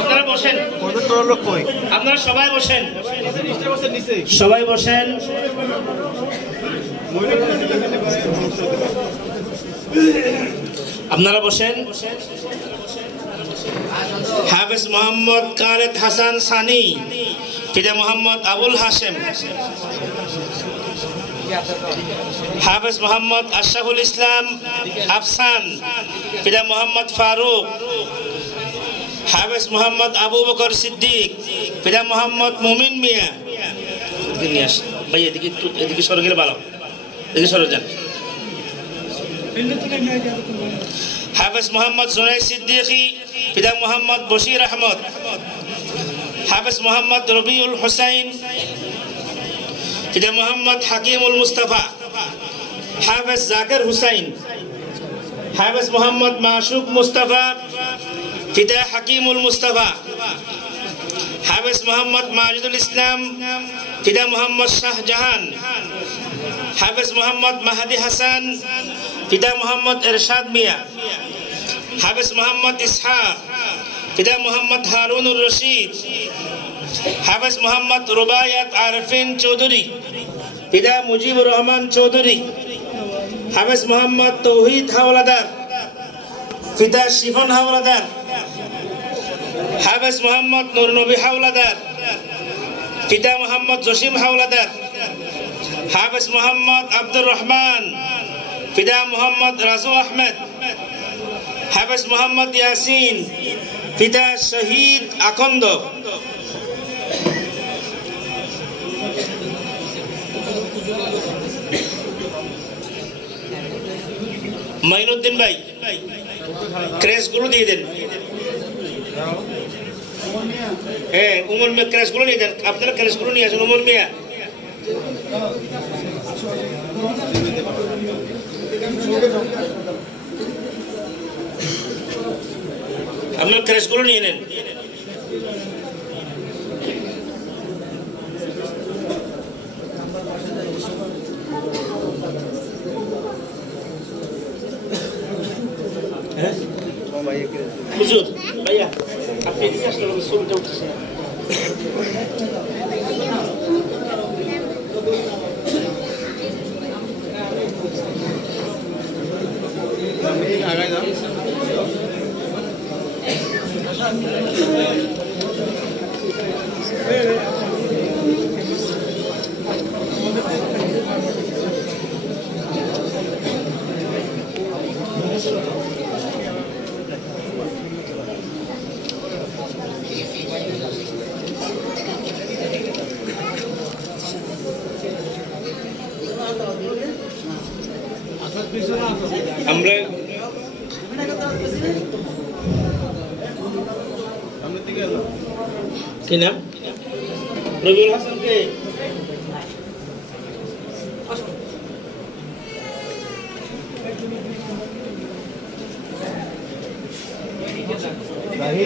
আপনারা বসেন, আপনারা সবাই বসেন, সবাই বসেন। আপনারা বসেন। হাফেজ মোহাম্মদ কারেদ হাসান সানি, পিতা মোহাম্মদ আবুল হাশেম। হাফেজ মোহাম্মদ আশরাফুল ইসলাম আফসান, পিতা মোহাম্মদ ফারুক। হাফেজ মোহাম্মদ আবু বকর সিদ্দিক, পিতা মোহাম্মদ মুমিন মিয়া। ভাই এদিকে একটু, এদিকে সরে গেলে ভালো, এদিকে সরে যান। হাফেজ মোহাম্মদ জুনাইদ সিদ্দিকী, পিতা মোহাম্মদ বশির আহমদ। হাফেজ মোহাম্মদ রবিউল হুসাইন, পিতা মোহাম্মদ হাকিমুল মুস্তাফা। হাফেজ জাকির হুসাইন। হাফেজ মোহাম্মদ মাসুক মুস্তাফা, পিতা হাকিমুল মুস্তাফা। হাফেজ মোহাম্মদ মাজিদুল ইসলাম, পিতা মোহাম্মদ শাহজাহান। হাফেজ মোহাম্মদ মাহাদি হাসান, পিতা মোহাম্মদ এরশাদ মিয়া। হাফেজ মোহাম্মদ ইসহাক, পিতা মোহাম্মদ হারুনুর রশিদ। হাফেজ মোহাম্মদ রুবায়াত আরফিন চৌধুরী, পিতা মুজিবুর রহমান চৌধুরী। হাফেজ মোহাম্মদ তৌহিদ হাওলাদার, পিতা শিফন হাওলাদার। হাফেজ মোহাম্মদ নূর নবী হাওলাদার, পিতা মোহাম্মদ জসিম হাওলাদার। হাফেজ মোহাম্মদ আব্দুর রহমান, পিতা মোহাম্মদ রাজু আহমেদ। হাফেজ মোহাম্মদ ইয়াসিন, পিতা শহীদ আকন্দ। মাইনুদ্দিন ভাই ক্রেশগুলো দিয়ে দেন। হ্যাঁ, উমর মিয়া ক্রেশগুলো নিয়ে দেন। আপনারা ক্রেশগুলো নিয়ে আসেন। উমর মিয়া, আপনার ক্রেশগুলো নিয়ে নেন। হুজুর ভাইয়া, আপনি এদিকে আসলে ছবিটা উঠতেছে না। আমরা কি নাম রবিউল হাসানকে ভাই